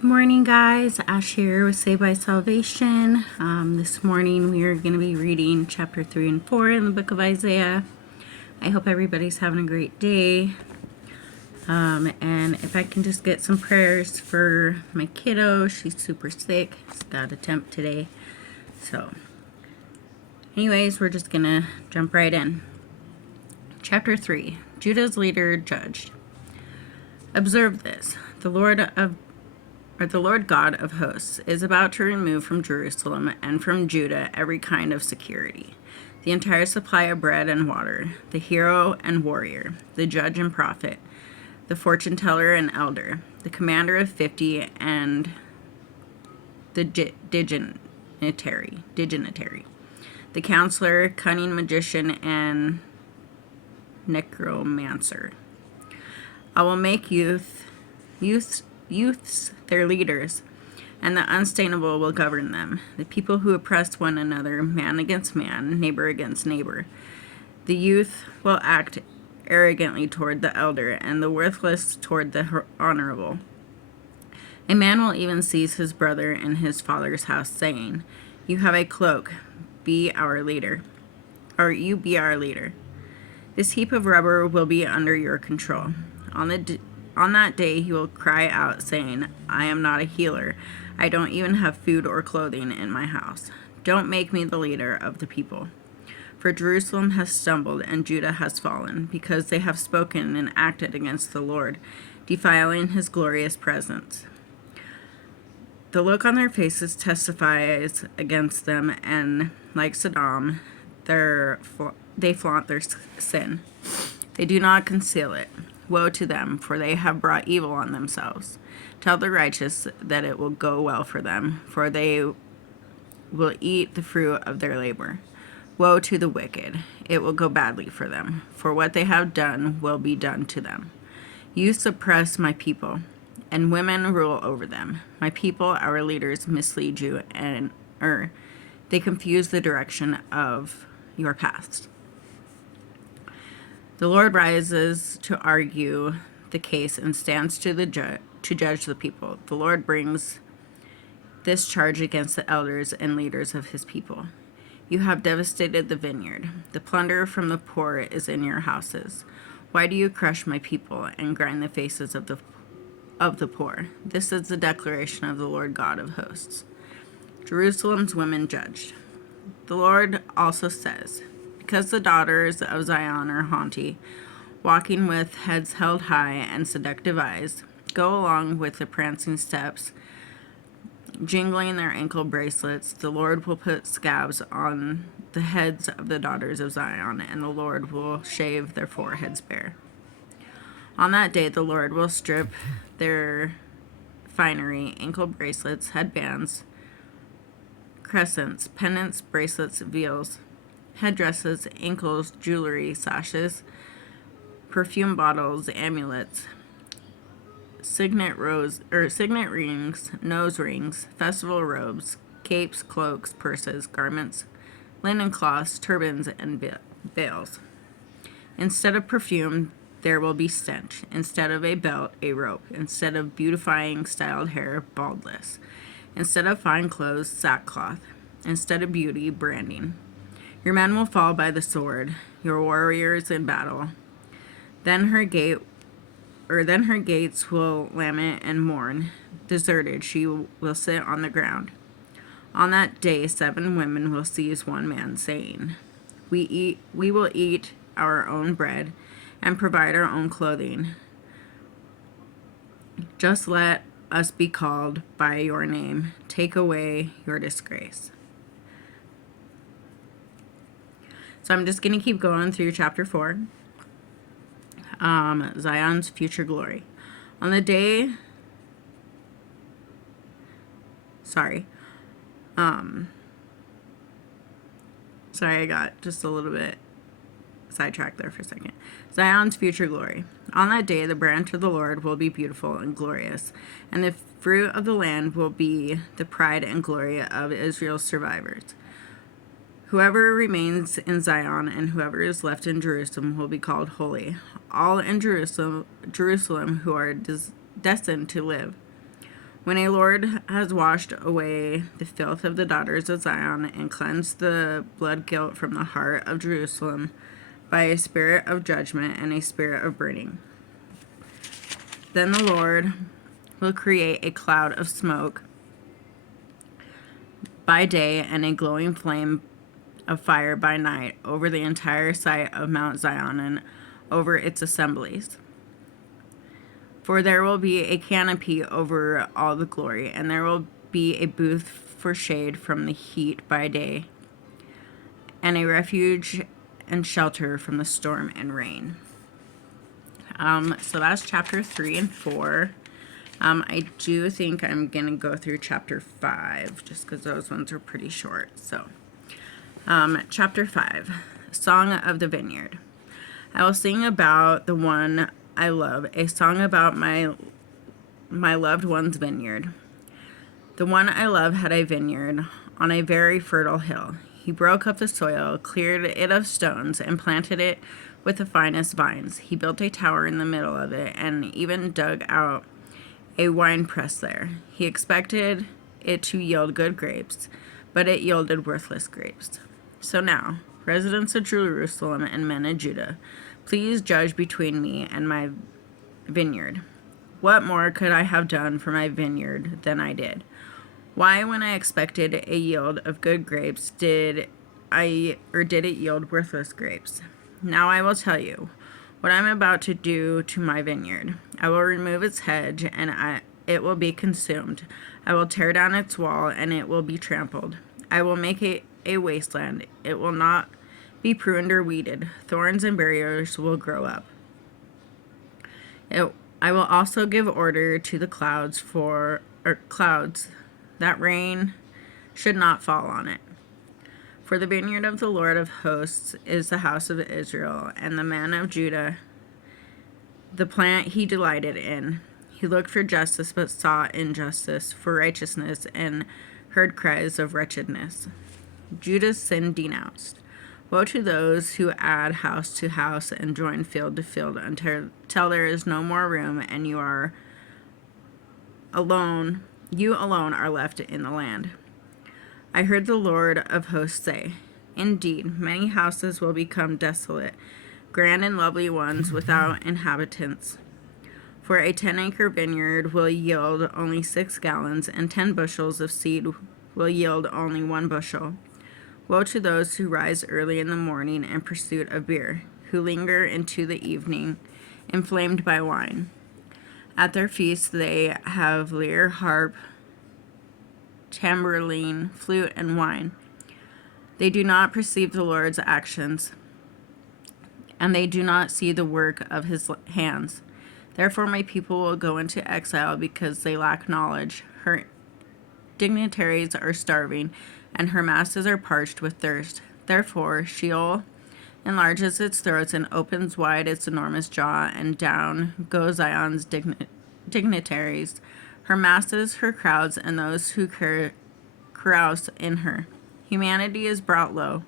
Good morning, guys. Ash here with Saved by Salvation. This morning we are going to be reading chapter 3 and 4 in the book of Isaiah. I hope everybody's having a great day. And if I can just get some prayers for my kiddo. She's super sick. She's got a temp today. So, anyways, we're just going to jump right in. Chapter 3, Judah's leader judged. Observe this. The Lord God of hosts is about to remove from Jerusalem and from Judah every kind of security, the entire supply of bread and water, the hero and warrior, the judge and prophet, the fortune teller and elder, the commander of 50, and the dignitary, the counselor, cunning magician, and necromancer. I will make youths their leaders, and the unstainable will govern them. The people who oppress one another, man against man, neighbor against neighbor. The youth will act arrogantly toward the elder, and the worthless toward the honorable. A man will even seize his brother in his father's house, saying, "You have a cloak, be our leader," or "You be our leader." This heap of rubber will be under your control. On that day he will cry out, saying, "I am not a healer. I don't even have food or clothing in my house. Don't make me the leader of the people." For Jerusalem has stumbled and Judah has fallen, because they have spoken and acted against the Lord, defiling his glorious presence. The look on their faces testifies against them, and like Sodom, they flaunt their sin. They do not conceal it. Woe to them, for they have brought evil on themselves. Tell the righteous that it will go well for them, for they will eat the fruit of their labor. Woe to the wicked, it will go badly for them, for what they have done will be done to them. You suppress my people, and women rule over them. My people, our leaders, mislead you, and they confuse the direction of your past. The Lord rises to argue the case and stands to judge the people. The Lord brings this charge against the elders and leaders of his people. You have devastated the vineyard. The plunder from the poor is in your houses. Why do you crush my people and grind the faces of the poor? This is the declaration of the Lord God of hosts. Jerusalem's women judged. The Lord also says, because the daughters of Zion are haughty, walking with heads held high and seductive eyes, go along with the prancing steps, jingling their ankle bracelets, the Lord will put scabs on the heads of the daughters of Zion, and the Lord will shave their foreheads bare. On that day the Lord will strip their finery, ankle bracelets, headbands, crescents, pendants, bracelets, veils, headdresses, ankles, jewelry, sashes, perfume bottles, amulets, signet rings, nose rings, festival robes, capes, cloaks, purses, garments, linen cloths, turbans, and veils. Instead of perfume, there will be stench. Instead of a belt, a rope. Instead of beautifying styled hair, baldness. Instead of fine clothes, sackcloth. Instead of beauty, branding. Your men will fall by the sword, your warriors in battle. Then her gates will lament and mourn. Deserted, she will sit on the ground. On that day 7 women will seize one man, saying, We will eat our own bread and provide our own clothing. Just let us be called by your name. Take away your disgrace. So I'm just going to keep going through chapter 4. Zion's future glory. On the day... Sorry, I got just a little bit sidetracked there for a second. Zion's future glory. On that day, the branch of the Lord will be beautiful and glorious, and the fruit of the land will be the pride and glory of Israel's survivors. Whoever remains in Zion and whoever is left in Jerusalem will be called holy. All in Jerusalem who are destined to live. When a Lord has washed away the filth of the daughters of Zion and cleansed the blood guilt from the heart of Jerusalem by a spirit of judgment and a spirit of burning, then the Lord will create a cloud of smoke by day and a glowing flame of fire by night over the entire site of Mount Zion and over its assemblies. For there will be a canopy over all the glory, and there will be a booth for shade from the heat by day, and a refuge and shelter from the storm and rain. So that's chapter 3 and 4. I do think I'm going to go through chapter 5, just because those ones are pretty short. So, chapter 5, Song of the Vineyard. I will sing about the one I love, a song about my loved one's vineyard. The one I love had a vineyard on a very fertile hill. He broke up the soil, cleared it of stones, and planted it with the finest vines. He built a tower in the middle of it, and even dug out a wine press there. He expected it to yield good grapes, but it yielded worthless grapes. So now, residents of Jerusalem and men of Judah, please judge between me and my vineyard. What more could I have done for my vineyard than I did? Why, when I expected a yield of good grapes, did it yield worthless grapes? Now I will tell you what I'm about to do to my vineyard. I will remove its hedge, and it will be consumed. I will tear down its wall, and it will be trampled. I will make it a wasteland. It will not be pruned or weeded. Thorns and barriers will grow up. I will also give order to the clouds that rain should not fall on it. For the vineyard of the Lord of hosts is the house of Israel, and the man of Judah, the plant he delighted in. He looked for justice, but saw injustice, for righteousness, and heard cries of wretchedness. Judah's sin denounced. Woe to those who add house to house and join field to field until there is no more room, and you alone are left in the land. I heard the Lord of hosts say, indeed, many houses will become desolate, grand and lovely ones without inhabitants. For a 10-acre vineyard will yield only 6 gallons, and 10 bushels of seed will yield only 1 bushel. Woe to those who rise early in the morning in pursuit of beer, who linger into the evening, inflamed by wine. At their feasts they have lyre, harp, tambourine, flute, and wine. They do not perceive the Lord's actions, and they do not see the work of his hands. Therefore my people will go into exile because they lack knowledge. Her dignitaries are starving, and her masses are parched with thirst. Therefore Sheol enlarges its throats and opens wide its enormous jaw, and down go Zion's dignitaries, her masses, her crowds, and those who carouse in her. Humanity is brought low,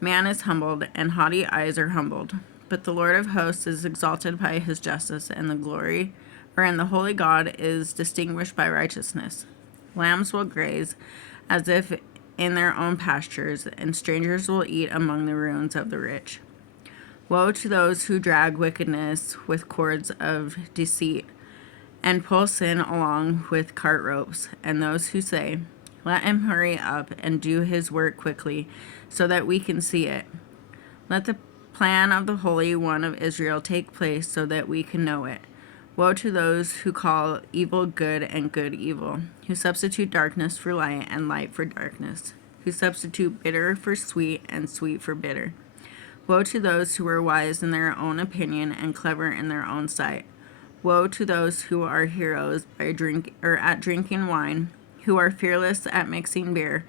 man is humbled, and haughty eyes are humbled. But the Lord of hosts is exalted by his justice, and the holy God is distinguished by righteousness. Lambs will graze as if in their own pastures, and strangers will eat among the ruins of the rich. Woe to those who drag wickedness with cords of deceit, and pull sin along with cart ropes, and those who say, let him hurry up and do his work quickly, so that we can see it. Let the plan of the Holy One of Israel take place, so that we can know it. Woe to those who call evil good and good evil, who substitute darkness for light and light for darkness, who substitute bitter for sweet and sweet for bitter. Woe to those who are wise in their own opinion and clever in their own sight. Woe to those who are heroes at drinking wine, who are fearless at mixing beer,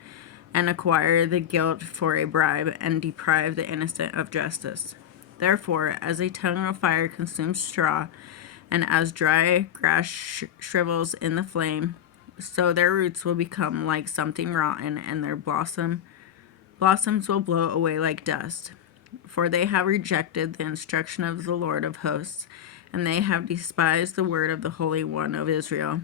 and acquire the guilt for a bribe, and deprive the innocent of justice. Therefore, as a tongue of fire consumes straw, and as dry grass shrivels in the flame, so their roots will become like something rotten, and their blossoms will blow away like dust. For they have rejected the instruction of the Lord of hosts, and they have despised the word of the Holy One of Israel.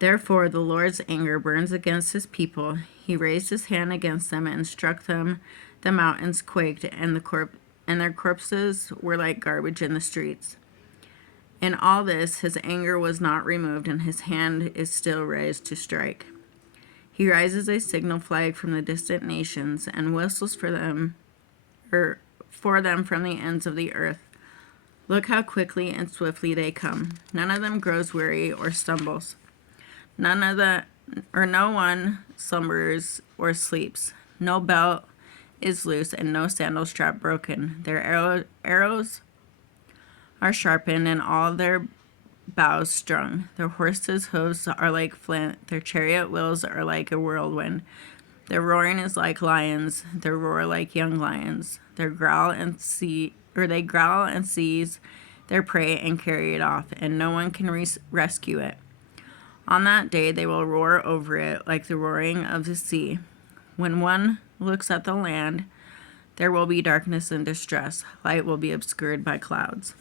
Therefore, the Lord's anger burns against his people. He raised his hand against them and struck them. The mountains quaked, and their corpses were like garbage in the streets. In all this, his anger was not removed, and his hand is still raised to strike. He rises a signal flag from the distant nations and whistles for them from the ends of the earth. Look how quickly and swiftly they come. None of them grows weary or stumbles. No one slumbers or sleeps. No belt is loose and no sandal strap broken. Their arrows are sharpened and all their bows strung. Their horses' hoofs are like flint. Their chariot wheels are like a whirlwind. Their roaring is like lions. Their roar like young lions. They growl and seize their prey and carry it off, and no one can rescue it. On that day they will roar over it like the roaring of the sea. When one looks at the land, there will be darkness and distress. Light will be obscured by clouds.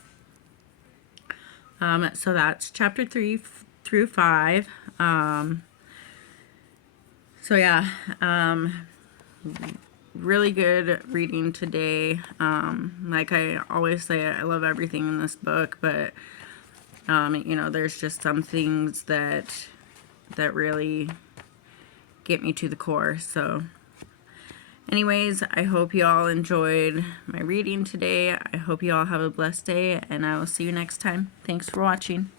So that's chapter 3 through 5. Really good reading today. Like I always say, I love everything in this book, but there's just some things that really get me to the core. So anyways, I hope you all enjoyed my reading today. I hope you all have a blessed day, and I will see you next time. Thanks for watching.